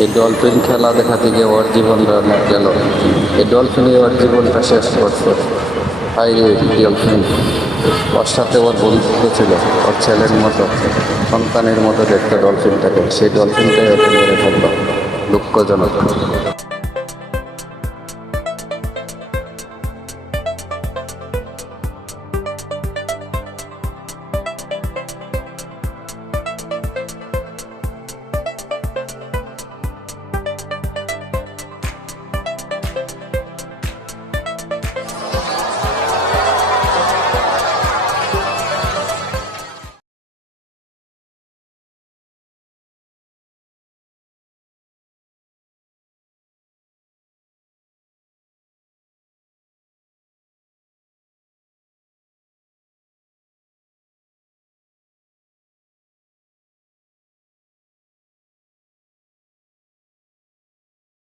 এই ডলফিন খেলা দেখা গিয়ে ওর জীবন গেল। এই ডলফিনই ওর জীবনটা শেষ করছে। হাই রে ডলফিন, ওর সাথে ওর বন্ধুত্ব ছিল, ওর ছেলের মতো, সন্তানের মতো দেখতে ডলফিনটাকে, সেই ডলফিনটাই ওকে মেরে ফেললো। দুঃখজনক।